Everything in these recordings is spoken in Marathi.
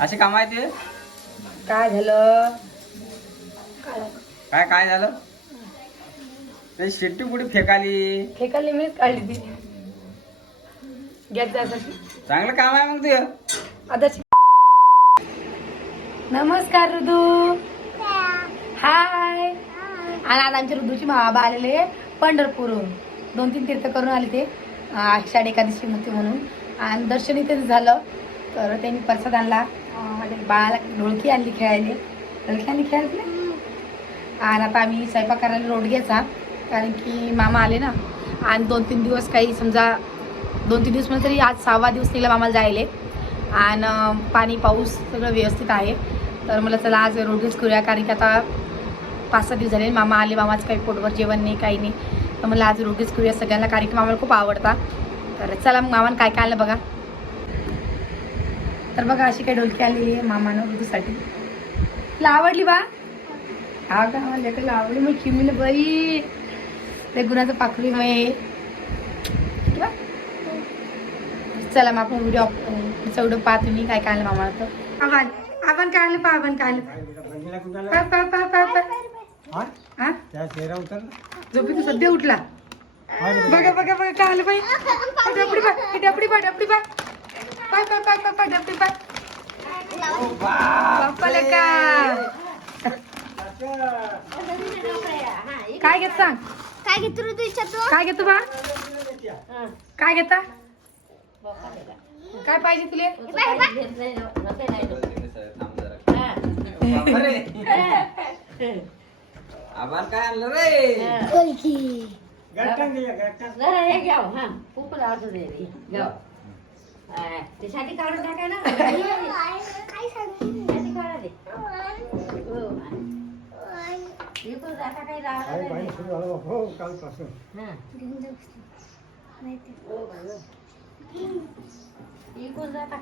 असे काम आहे ते काय झालं? काय काय झालं? ते शेट्टी पुढे फेकाली. फेकाली मीच काढली ती. जायसाठी चांगलं काम आहे मग ते. आता नमस्कार ऋतू. हाय. आणि आज आमच्या ऋतूची बाबा आलेले पंढरपूरहून. दोन तीन तीर्थ करून आले ते. आषाढ एकादशी होती म्हणून. आणि दर्शन इथेच झालं. तर त्यांनी प्रसाद आणला. माझ्या बाळाला ढोळकी आणली खेळायला. ढोळकी आणली खेळायला आणि आता आम्ही स्वयंपाक करायला रोडग्याचा कारण की मामा आले ना. आणि दोन तीन दिवस काही समजा दोन तीन दिवस म्हणजे तरी आज सहावा दिवस निघाला मामाला जायले. आणि पाणी पाऊस सगळं व्यवस्थित आहे. तर मला चला आज रोडगेच करूया कारण की आता पाच सहा दिवस झाले मामा आले मामाचं काही पोटभर जेवण नाही काही नाही. तर मला आज रोडगेच करूया सगळ्यांना कार्यक्रम आम्हाला खूप आवडता. तर चला मग मामानं काय काय आलं बघा. तर बघा अशी काही ढोलकी आलेली आहे मामानं ऋतूसाठी तुला आवडली बा. हा का मला लेकरला आवडली मग चिमणीला बाई. ते गुणाचं पाखरी मग चला मग आपण व्हिडिओ चौडं पाहा तुम्ही काय काय आणलं मामाला तर. आव्हान आव्हान काय आणलं पा आव्हान काय आणलं पा पा पा पा पा हा? झोपी तू सध्या उठला. बघा बघा बघा काय आलं बाई. डबडी पाय डबडी पाय डबडी पाय पाय पाय पाय पाय पाय डबडी पाय बाप्पाला का? काय घेत सांग? काय घेतो रे तू इच्छा काय घेतो बा? काय घेता? काय पाहिजे तुले? आभार काय आणलं रे? हे घ्या हा खूप आवडतं ते घ्या. त्यासाठी काढून टाका ना काय त्यासाठी काढा ते हो. इकडून जाता काही. हा. हो, हो. इकडून जाता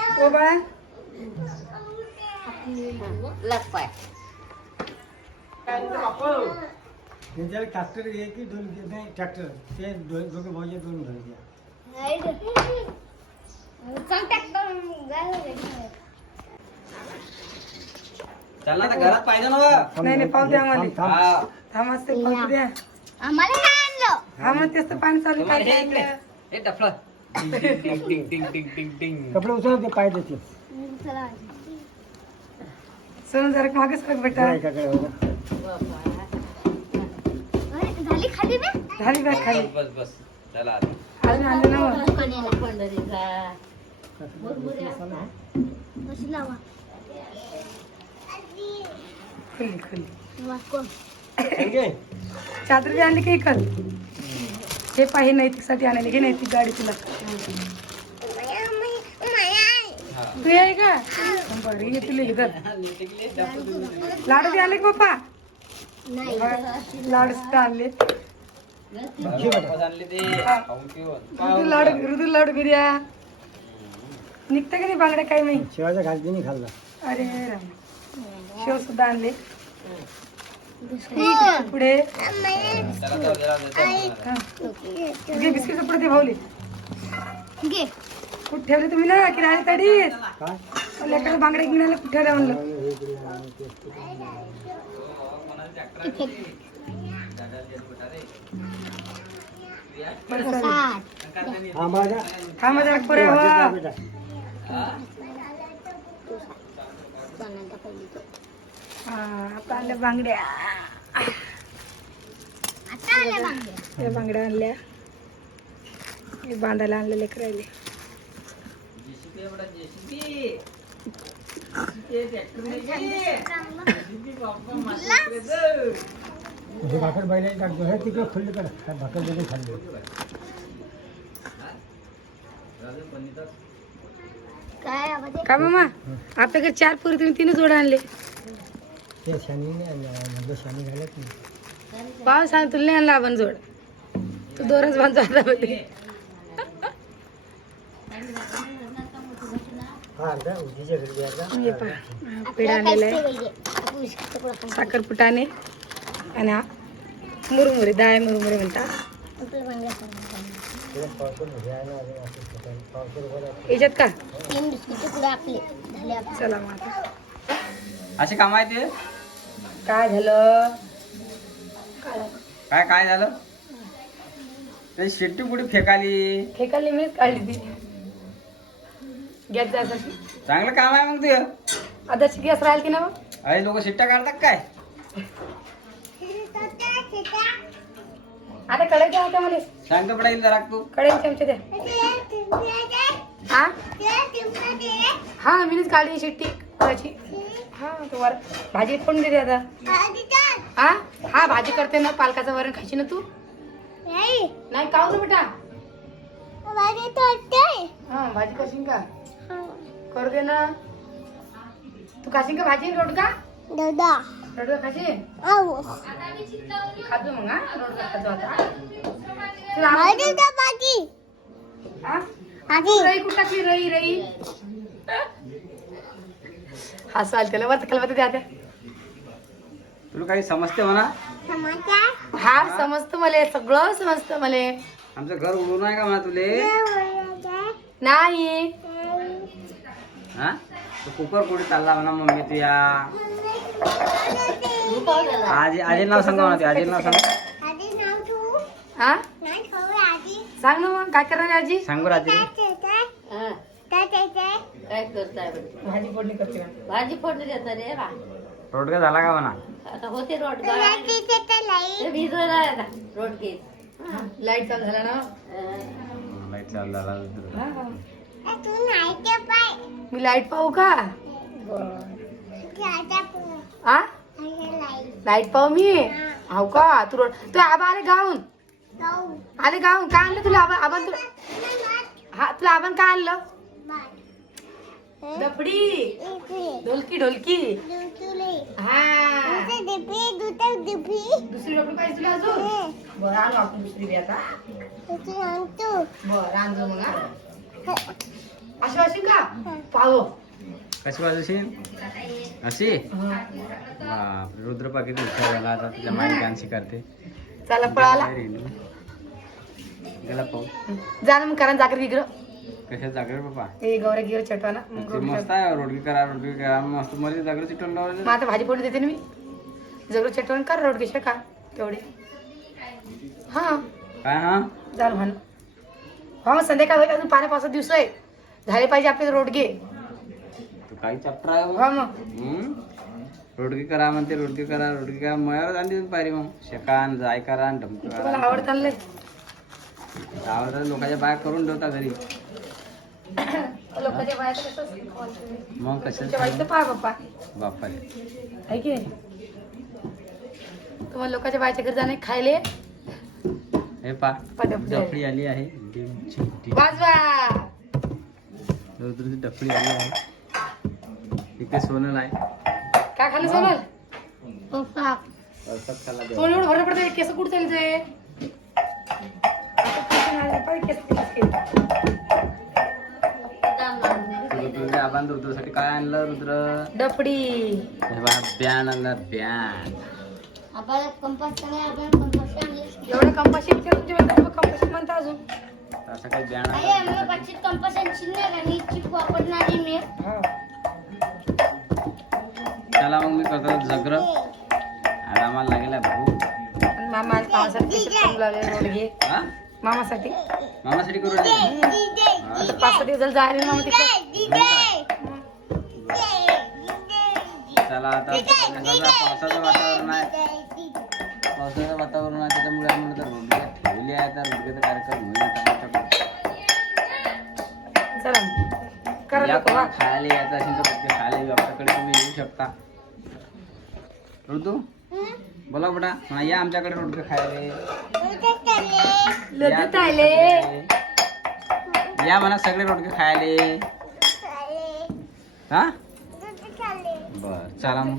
नाही. हे बी हे बी हे बी तुले आणि पाय, हे चल. बी ओ बाळा लग पाय ट्रॅक्टर आहे की दोन नाही ट्रॅक्टर ते दोन दोघे भाऊचे दोन घर घ्या सांग ट्रॅक्टर त्याला आता घरात पाहिजे ना बा. नाही नाही पाहू द्या आम्हाला हा. थांब असते पाहू द्या आम्हाला काय आणलं हा मग तेच तर पाणी चालू तुम्हाला काय हे इकडे. आणलं? हे डफलं. टिंग टिंग टिंग टिंग टिंग टिंग कपडे उचल ते पाय त्याचे चला सोनू जरा मागे सरक बेटा झाली खाली झाली बॅग खाली बस बस चला आता. अजून आणलं ना. पंढरीचा कशी लावा. चादर बी आणली काही कर हे पाहि नैतिकसाठी आणले हे नैतिक गाडी तुला. तू आहे का? बरं ये तुला इधर लाडू बी आणले का पप्पा? नाही. लाडू सुद्धा आणले. लाडू ऋतू लाडू बी द्या निघतं का नाही बांगड्या काही नाही शिवाच्या घालती नाही खाल्ला. अरे राम. शेव सुद्धा आणले. पुढे. हा. घे बिस्किट पुढे ते भावले कुठे ठेवले तुम्ही ना की राहिले तडीत काय लेकडे बांगड्या घेऊन कुठे ठेवल्या म्हणलं? बरं चालेल. सात हा. माझा हा माझा पुरे वा बेटा बनवता पहिली तो. हा आता आणल्या बांगड्या. आता आल्या बांगड्या. बांगड्या आणल्या. बांधायला आणले लेकरायले. हे भाकर बैला टाकतो. हे तिकडे खुल्ली कर. भाकर बैल खाल्ली? का मामा? आपल्याकडे चार पुरी तुम्ही तीन जोड आणले? ते शानी नाही आणलं. म्हणजे शानी घालत नाही. पाव सांग तुला नाही आणला आपण जोड. तू दोरच बांधतो आता मध्ये. हा पेढा आणलेला आहे. साखरपुटाने आणि हा मुरमुरे डाळ मुरमुरे म्हणतात. याच्यात का? तीन बिस्किट तुकडे आपले. झाले आपले. चला मग असे काम आहे ते काय झालं? काय काय झालं? ते शिट्टी कुठे फेकाली? फेकाली मीच काढली ती. गॅस जायसाठी? चांगलं काम आहे मग ते. आताची गॅस राहील की ना मग? अरे लोक शिट्ट्या काढतात काय? आता कढई द्या आता मला. सांगतो पडेल जरा तू. कढई चमचे द्या. हा हा मीच काढली शिट्टी. करायची हा तू वर भाजी कोण देते आता? हा? हा भाजी करते ना पालकाचं वरण खायची ना तू? नाही. काऊ ना बेटा? हा भाजी करशील का? करू दे ना. तू खाशील का भाजी रोडका? दादा. रोडका खाशील? आऊ खातो मग हा? रोडका खातो आता. तुला आवडतं? बाकी हा? आधी रई कुठं टाकली रई रई? हा चाल त्याला वरत खाली द्या त्या तुला काही समजते म्हणा. हा समजतं मला सगळं समजतं मला. आमचं घर उडून आहे का म्हणा तुले? नाही. हा? तू कुकर कुठे चालला म्हणा मम्मी तू या आजी आजी नाव सांगा म्हणा ते आजी नाव सांग. हा? सांग ना मग काय करणार आजी? सांगू राजी. हा, काय करताय? बरं? भाजी फोडणी करते ना. भाजी फोडणी देता रे बा. रोडगा झाला का म्हणा? आता होते रोडगा ते भिजवलं आहे आता रोडगे लाइट चालू झाला ना? लाइट चालू झाला. मी लाइट पाहू का? आ? लाइट. पाहू मी? हाव का? तू रोड तू आबा आले गाऊन. आले गाऊन. काय आणलं तुला आबा आबा तुला हा तुला आबान काय आणलं? दपडी. ढोलकी ढोलकी. हा. दुसरी डबडी पाहिजे तुला अजून? बरं आणू आपण दुसरी बी आता. बरं आणतो मग अशी अशी का? पाहो कशी बाजूशी अशी? बाप रुद्र पाकिट हुशार झाला आता तुझ्या मागे डान्स करते. चला पळाला. गेला पाहू. जा ना मग करा जागर गिगर कशा जागर बाबा ते गौरे गिगर चटवा ना. मग ते मस्त. आहे रोडगी करा रोडगी करा. मस्त मला जागर चिटवून मग लावलं आता भाजी फोडून देते ना मी. जगरू चटवण कर रोडगे का तेवढे. हा. काय हा? झालं म्हण हा मग संध्याकाळ होईल अजून पाण्या पावसात दिवस आहे. झाले पाहिजे आपले रोडगे. तू काही चॅप्टर आहे हा बाबा. मग? रोडगी करा म्हणते रोडगी करा रोडगी करा. मयावर आणली पाहिजे मग. शेकान जाय करा आणि ढमक तुम्हाला करा आवडत आणलंय. लोकांच्या बाया करून ठेवता घरी. लोकांच्या बाया तर कसं मग कसं तुमच्या बाईचं पहा आहे की नाही? तुम्हाला लोकांच्या बायच्या घरी जाणे खायले. हे पा. आली आहे. डिम. वाजवा. रुद्रची डफळी आली आहे. इकडे सोनल आहे. काय खाल्लं सोनल? पप्पा. प्रसाद खाल्ला. सोन एवढं भरलं पडतं केस कुठं चालले ते? केस रुद्रच्या आबान रुद्रसाठी काय आणलं रुद्र? डपडी. हे बघा बॅन आणला बॅन आपल्याला कंपास आपण कंपास आणले एवढं कंपाशी तुमच्या कंपाशी म्हणता अजून. असं काही चिप वापरणारी मी. हा. चला मग मी करतो जगर. आणि आम्हाला लागेल आणि मामा मामासाठी हा? मामासाठी. मामासाठी करू पाच सहा दिवस झाले जायला मामा तिकडे चला आता पावसाचं पावसाचं वातावरण आहे. पावसाचं वातावरण आहे त्याच्यामुळे आम्हाला तर ठेवली आहे तर कार्यक्रम होईल चला. करा खायला यायचं असेल तर रोडगे खायला येऊ. आपल्याकडे तुम्ही येऊ शकता. ऋतू बोला बेटा. म्हणा या आमच्याकडे रोडगे खायला. या आले सगळे. या म्हणा सगळे रोडगे खायले. हा? बर चला मग.